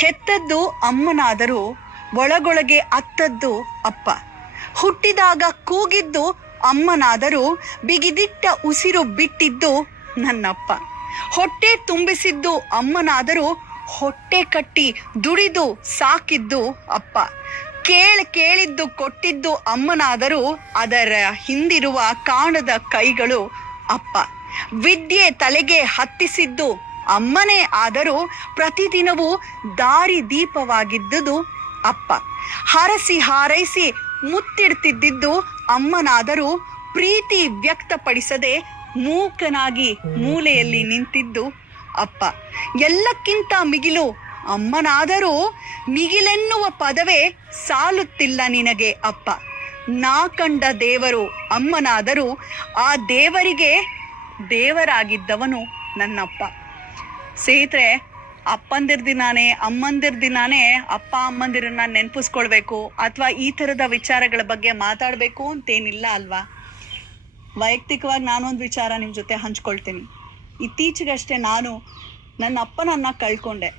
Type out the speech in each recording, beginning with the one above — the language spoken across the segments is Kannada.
ಹೆತ್ತದ್ದು ಅಮ್ಮನಾದರೂ ಒಳಗೊಳಗೆ ಅತ್ತದ್ದು ಅಪ್ಪ. ಹುಟ್ಟಿದಾಗ ಕೂಗಿದ್ದು ಅಮ್ಮನಾದರೂ ಬಿಗಿದಿಟ್ಟ ಉಸಿರು ಬಿಟ್ಟಿದ್ದು ನನ್ನಪ್ಪ. ಹೊಟ್ಟೆ ತುಂಬಿಸಿದ್ದು ಅಮ್ಮನಾದರೂ ಹೊಟ್ಟೆ ಕಟ್ಟಿ ದುಡಿದು ಸಾಕಿದ್ದು ಅಪ್ಪ. ಕೇಳಿದ್ದು ಕೊಟ್ಟಿದ್ದು ಅಮ್ಮನಾದರೂ ಅದರ ಹಿಂದಿರುವ ಕಾಣದ ಕೈಗಳು ಅಪ್ಪ. ವಿದ್ಯೆ ತಲೆಗೆ ಹತ್ತಿಸಿದ್ದು ಅಮ್ಮನೇ ಆದರೂ ಪ್ರತಿದಿನವೂ ದಾರಿ ದೀಪವಾಗಿದ್ದುದು ಅಪ್ಪ. ಹರಸಿ ಹಾರೈಸಿ ಮುತ್ತಿಡ್ತಿದ್ದಿದ್ದು ಅಮ್ಮನಾದರೂ ಪ್ರೀತಿ ವ್ಯಕ್ತಪಡಿಸದೆ ಮೂಕನಾಗಿ ಮೂಲೆಯಲ್ಲಿ ನಿಂತಿದ್ದು ಅಪ್ಪ. ಎಲ್ಲಕ್ಕಿಂತ ಮಿಗಿಲು ಅಮ್ಮನಾದರೂ ಮಿಗಿಲೆನ್ನುವ ಪದವೇ ಸಾಲುತ್ತಿಲ್ಲ ನಿನಗೆ ಅಪ್ಪ. ನಾ ಕಂಡ ದೇವರು ಅಮ್ಮನಾದರೂ ಆ ದೇವರಿಗೆ ದೇವರಾಗಿದ್ದವನು ನನ್ನಪ್ಪ. ಸ್ನೇಹಿತರೆ, ಅಪ್ಪಂದಿರ ದಿನಾನೇ ಅಮ್ಮಂದಿರ ದಿನಾನೇ ಅಪ್ಪ ಅಮ್ಮಂದಿರನ್ನ ನೆನಪಿಸ್ಕೊಳ್ಬೇಕು ಅಥವಾ ಈ ಥರದ ವಿಚಾರಗಳ ಬಗ್ಗೆ ಮಾತಾಡಬೇಕು ಅಂತೇನಿಲ್ಲ ಅಲ್ವಾ. ವೈಯಕ್ತಿಕವಾಗಿ ನಾನೊಂದು ವಿಚಾರ ನಿಮ್ಮ ಜೊತೆ ಹಂಚ್ಕೊಳ್ತೀನಿ. ಇತ್ತೀಚೆಗಷ್ಟೇ ನಾನು ನನ್ನ ಅಪ್ಪನನ್ನ ಕಳ್ಕೊಂಡೆ.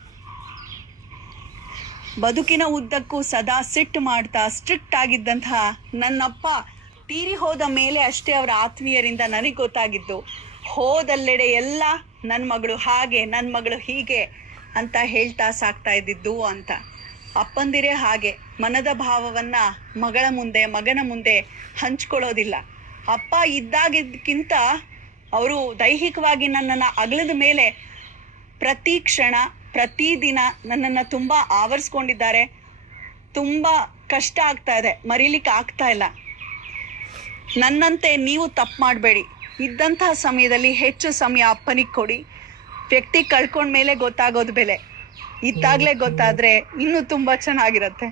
ಬದುಕಿನ ಉದ್ದಕ್ಕೂ ಸದಾ ಸಿಟ್ಟು ಮಾಡ್ತಾ ಸ್ಟ್ರಿಕ್ಟ್ ಆಗಿದ್ದಂತಹ ನನ್ನಪ್ಪ ತೀರಿ ಹೋದ ಮೇಲೆ ಅಷ್ಟೇ ಅವರ ಆತ್ಮೀಯರಿಂದ ನನಗೆ ಗೊತ್ತಾಗಿದ್ದು, ಹೋದಲ್ಲೆಡೆ ಎಲ್ಲ ನನ್ನ ಮಗಳು ಹಾಗೆ ನನ್ನ ಮಗಳು ಹೀಗೆ ಅಂತ ಹೇಳ್ತಾ ಸಾಕ್ತಾ ಇದ್ದಿದ್ದು ಅಂತ. ಅಪ್ಪಂದಿರೇ ಹಾಗೆ ಮನದ ಭಾವವನ್ನ ಮಗಳ ಮುಂದೆ ಮಗನ ಮುಂದೆ ಹಂಚ್ಕೊಳ್ಳೋದಿಲ್ಲ. ಅಪ್ಪ ಇದ್ದಾಗಿದ್ದಕ್ಕಿಂತ ಅವರು ದೈಹಿಕವಾಗಿ ನನ್ನನ್ನು ಅಗಲದ ಮೇಲೆ ಪ್ರತಿ ಕ್ಷಣ ಪ್ರತಿದಿನ ನನ್ನನ್ನು ತುಂಬ ಆವರಿಸ್ಕೊಂಡಿದ್ದಾರೆ. ತುಂಬ ಕಷ್ಟ ಆಗ್ತಾ ಇದೆ, ಮರೀಲಿಕ್ಕೆ ಆಗ್ತಾ ಇಲ್ಲ. ನನ್ನಂತೆ ನೀವು ತಪ್ಪು ಮಾಡಬೇಡಿ. ಇದ್ದಂತಹ ಸಮಯದಲ್ಲಿ ಹೆಚ್ಚು ಸಮಯ ಅಪ್ಪನಿಗೆ ಕೊಡಿ. ವ್ಯಕ್ತಿ ಕಳ್ಕೊಂಡ್ಮೇಲೆ ಗೊತ್ತಾಗೋದು ಬೆಲೆ, ಇದ್ದಾಗಲೇ ಗೊತ್ತಾದರೆ ಇನ್ನೂ ತುಂಬ ಚೆನ್ನಾಗಿರುತ್ತೆ.